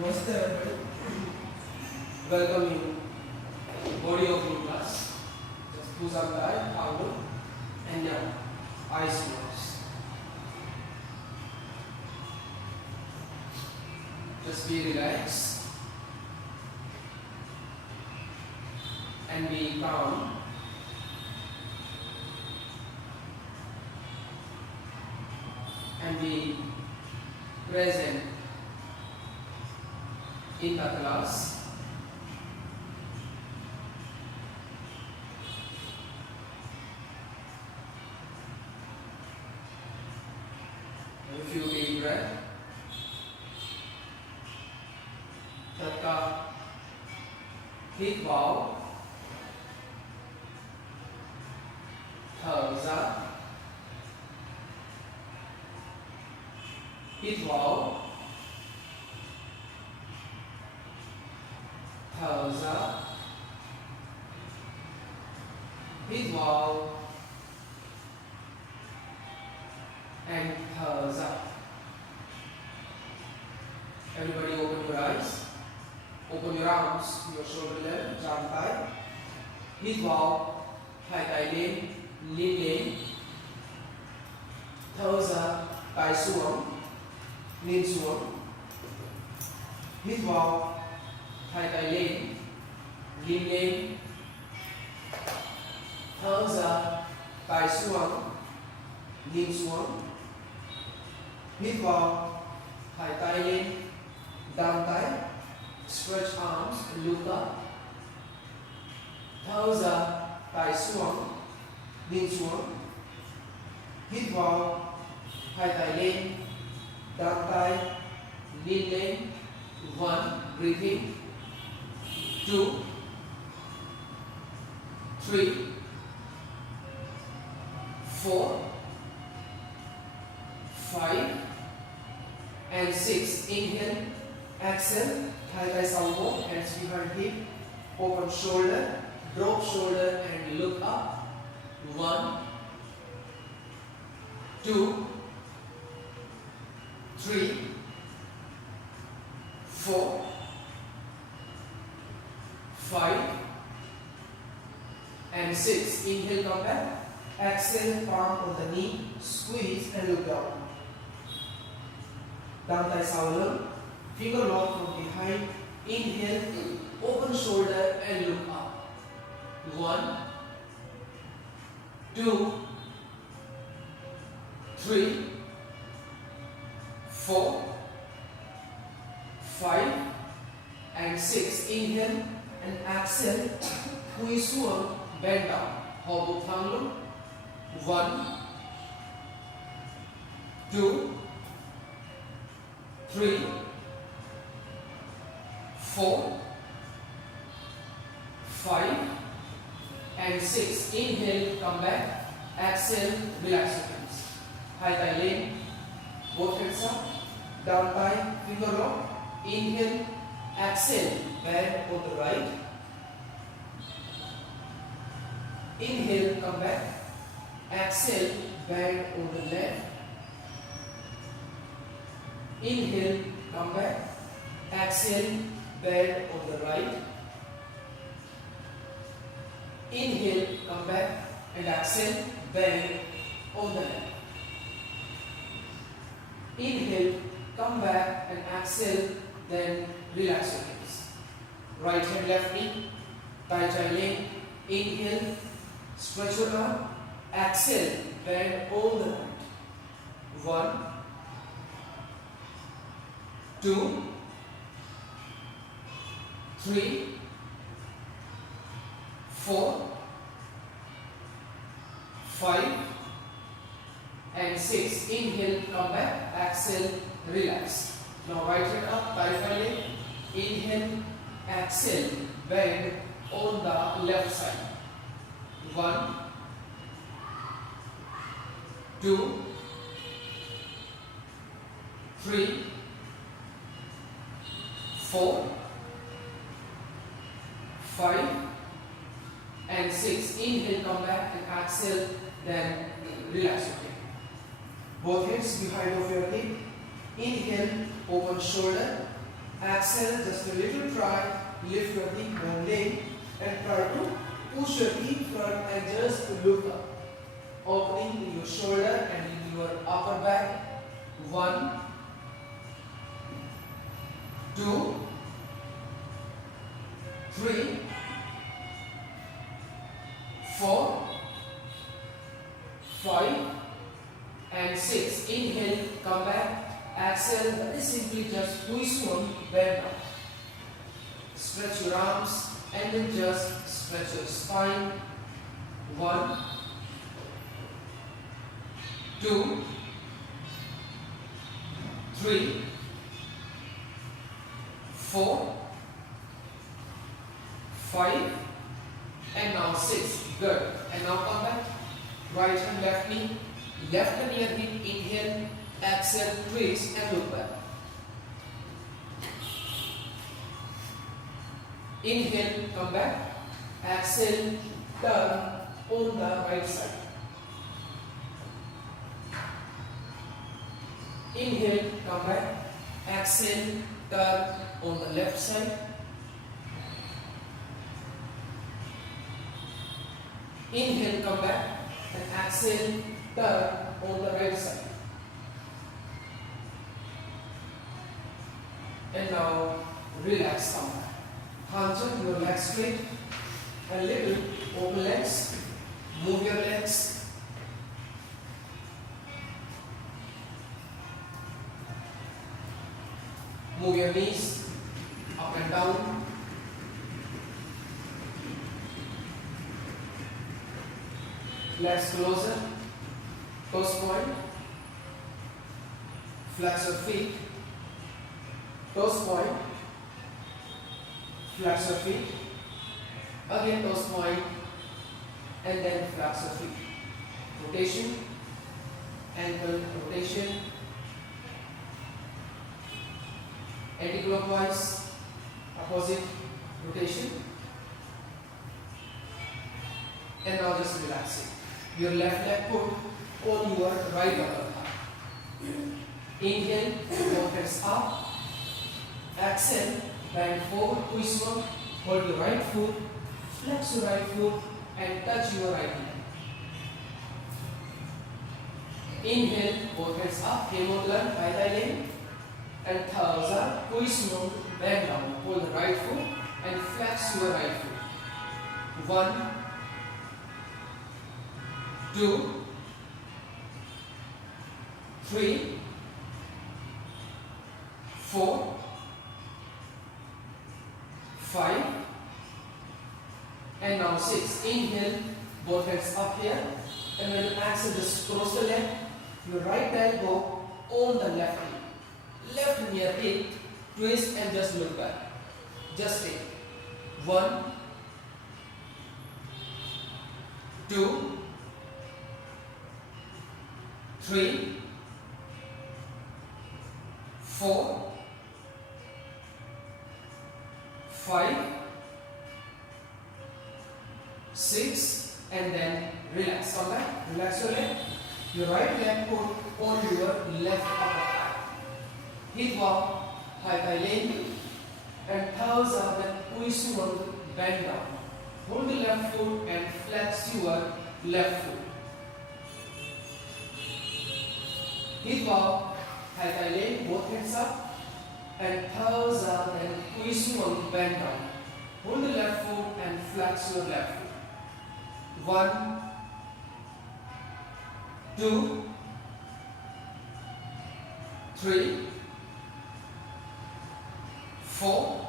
Namaste everybody. Welcome you. Body of your class. Just push up the eye, cover, and now eyes closed. Just be relaxed and be calm. And be present in the class. A few deep breath. Tất cả hít vào, thở ra. Hít vào, thở ra. Hít vào and thở ra. Everybody open your eyes. Open your arms, your shoulder level, chạm tay. Hít vào, hai tay lên, lên. Thở ra, tay xuống, lên xuống. Hít vào, hai tay lên, lên. Thở ra, tay xuống, lên xuống. Hít vào, hai tay lên, đan tay. Stretch arms, look up. Thở ra, tay xuống, lên xuống. Hít vào, hai tay lên, đan tay, lên. 1, breathe in. 2, 3, 4, 5, and 6. Inhale, exhale. Hai tay sau gối, hands behind hip. Open shoulder, drop shoulder and look up. 1, 2, 3, 4, 5, and 6. Inhale, come back. Exhale, palm on the knee, squeeze and look down. Đan tay sau lưng, finger lock from behind. Inhale, open shoulder and look up. 1, 2, 3, 4, 5, and 6. Inhale and exhale. Cúi xuống, bend down. Hò bụng thẳng lưng. 1, 2, 3, 4, 5, and 6. Inhale, come back. Exhale, relax your hands. Hai tay lên, both hands up. Down tay, finger lock. Inhale, exhale, bend on the right. Inhale, come back. Exhale, bend on the left. Inhale, come back. Exhale, bend on the right. Inhale, come back and exhale, bend on the left. Inhale, come back and exhale, then relax your hands. Right hand, left knee, tay trái lên. Inhale, stretch your arm. Exhale, bend on the right. 1, 2, 3, 4, 5, and 6. Inhale, come back. Exhale, relax. Now right hand up, thigh finally. Inhale, exhale, bend on the left side. 1, 2, 3, 4, 5, and 6. Inhale, come back and exhale, then relax your head. Both hands behind of your hip. Inhale, open shoulder. Exhale, just a little try. Lift your hip one leg and try to push your hip front and just look up. Opening in your shoulder and in your upper back. 1, 2, 3, 4, 5 and 6. Inhale, come back. Exhale, that is simply just twist one, bend down. Stretch your arms and then just stretch your spine. 1, 2, 3, 4, 5 and now 6. Good. And now come back. Right hand, left knee. Left hand near hip. Inhale, exhale, twist and look back. Inhale, come back. Exhale, turn on the right side. Inhale, come back. Exhale, turn on the left side. Inhale, come back and exhale, turn on the right side. And now relax, come back. Hands your legs straight and little open legs. Move your legs. Move your knees up and down. Legs closer. Toes point. Flex your feet. Toes point. Flex your feet. Again toes point. And then flex your feet. Rotation. Ankle rotation. Anti-clockwise. Opposite rotation. And now just relax it. Your left leg put on your right upper thigh. Inhale, both hands up. Exhale, bend forward, twist one. Hold your right foot, flex your right foot, and touch your right knee. Inhale, both hands up. Hemolan, right thigh length, and thumbs up. Twist one, bend down. Hold the right foot and flex your right foot. 1, 2, 3, 4, 5 and now 6. Inhale, both hands up here, and when you exhale, just cross the leg. Your right elbow on the left knee. Left near hip, twist and just look back. Just take 1, 2, 3, 4, 5, 6 and then relax. Come back. Relax your leg. Your right leg put on your left upper thigh. Hip up, high thigh length, and thumbs up and twist one, bend down. Hold the left foot and flex your left foot. Hip up, high thigh length, both hands up, and thumbs up and twist one, bend down. Hold the left foot and flex your left foot. 1, 2, 3, 4,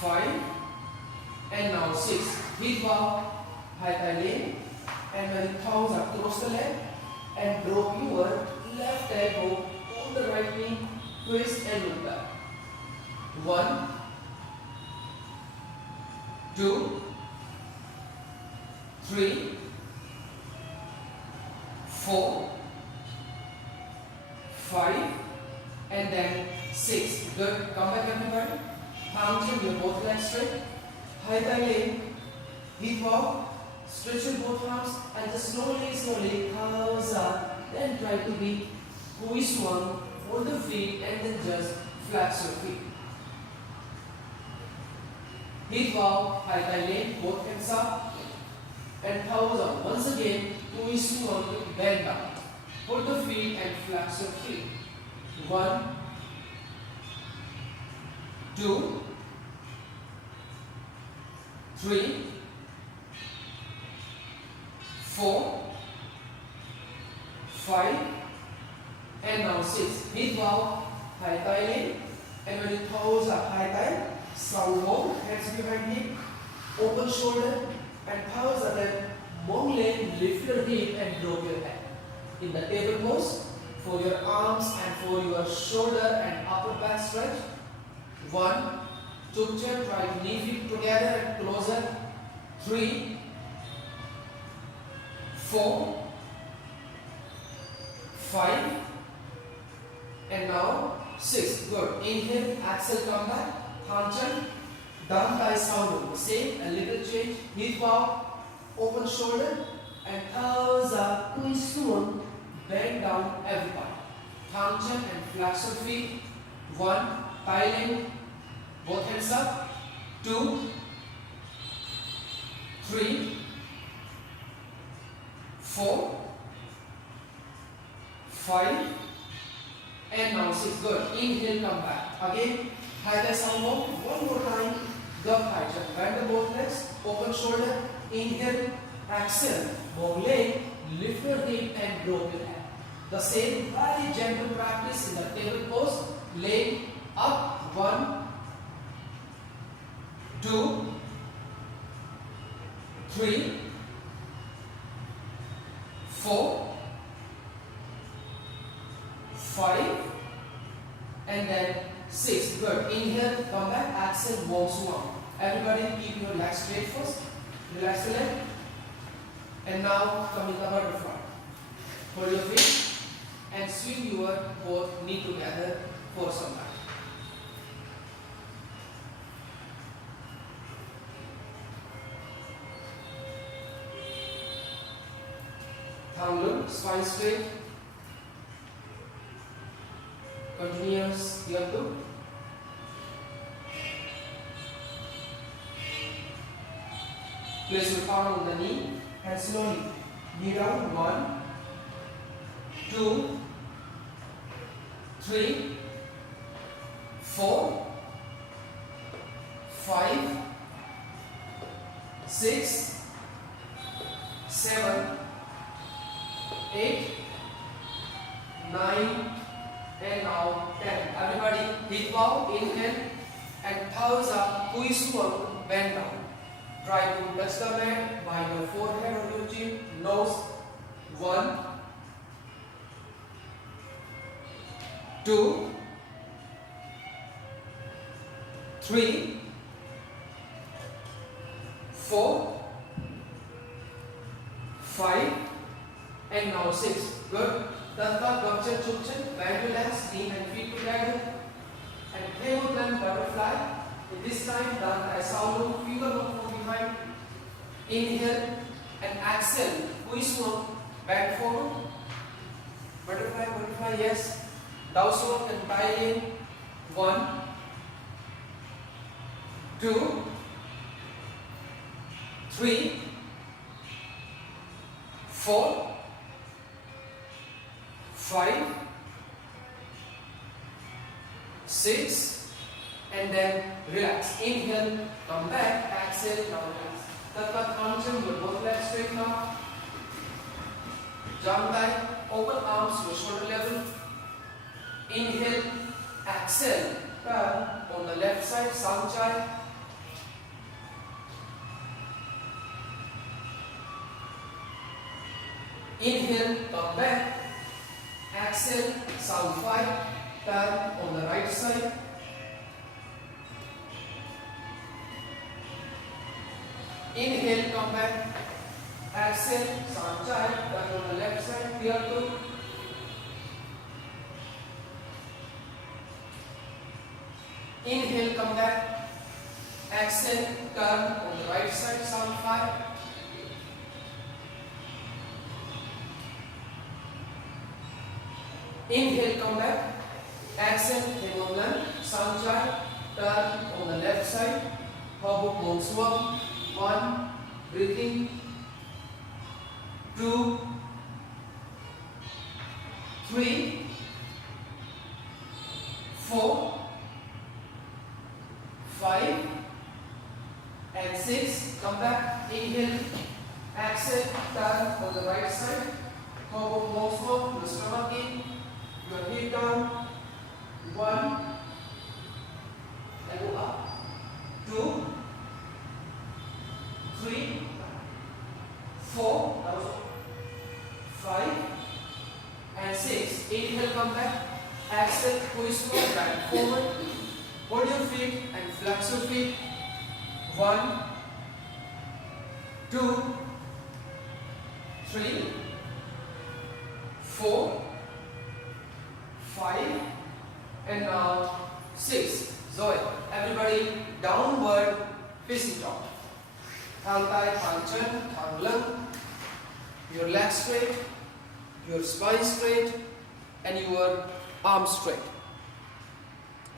5 and now 6. Hip up, high thigh length, and when the thumbs up, cross the leg and drop your left elbow on the right knee, twist and look back. 1, 2, 3, 4, 5 and then 6. Good. Come back everybody. Palm your both legs straight. High thigh length. Hip up. Stretch your both arms and just slowly, thumbs up. Then try to be twist one, fold the feet and then just flex your feet. Hip bow, high thigh length, both hands up and thumbs up. Once again, twist to one, bend down. Hold the feet and flex your feet. 1, 2, 3, 4, 5, and now 6. Hip bow, high thigh in, and when you toes up, high thigh, sound long, hands behind hip, open shoulder, and toes are then long leg, lift your hip and drop your head. In the table pose, for your arms and for your shoulder and upper back stretch. 1, 2 chin, right knee feet together and closer. 3, 4, 5, and now 6. Good. Inhale, exhale, come back. Hanchen, down thigh sound. Same, a little change. Hip bow, open shoulder, and thumbs up. Twist one, bend down everybody. Hanchen and flex your feet. 1, thigh length, both hands up. 2, 3, 4, 5, and now 6. Good. Inhale, come back. Again, high thigh sound long. One more time. Duck high jump. Bend the both legs. Open shoulder. Inhale. Exhale. Long leg. Lift your hip and drop your head. The same very gentle practice in the table pose. Leg up. 1, 2, 3, 4, 5, and then 6. Good. Inhale, come back, exhale, walk one. Everybody keep your legs straight first. Relax the leg. And now come in the butterfly. Hold your feet and swing your both knee together for some time. Thumb look, spine straight. Continuous here too. Place your palm on the knee and slowly knee down. 1, 2, 3, 4, 5, 6, 7, 8, 9, and now 10. Everybody, hip bow, inhale, and thumbs up, twist one, bend down. Try to touch the mat by your forehead or your chin, nose. 1, 2, 3, 4, 5, and now 6. Good. Danta, gupchen, chukchen, bend your legs, knee and feet together, and table plank butterfly. In this time, danta sound look, finger look from behind. Inhale and exhale. Twist one, bend forward. Butterfly, butterfly, yes. Downward and tie in. 1, 2, 3, 4, 5, 6, and then relax. Inhale, come back, exhale, now relax. Tatka Hanchen, your both legs straight now. Jump back, open arms to shoulder level. Inhale, exhale, turn on the left side, Sanchai. Inhale, come back. Exhale, sound 5, turn on the right side. Inhale, come back. Exhale, Sanchai, turn on the left side. Clear 2. Inhale, come back. Exhale, turn on the right side. Sound 5. Inhale, come back. Exhale, Himalayan, Sanchai, turn on the left side, Hobo Monsua, 1, breathing, 2, 3, 4, 5, and 6. Come back, inhale, exhale, turn on the right side, Hobo Monsua, your stomach in, your hip down, 1, and go up, 2, 3, 4, 5, and 6. Inhale, come back, exhale, twist your back forward, hold your feet and flex your feet, 1, 2, 3, 4, 5, and now 6. Zoe, everybody downward facing dog. Thang tai, thang chân, thang lưng. Your legs straight, your spine straight, and your arms straight.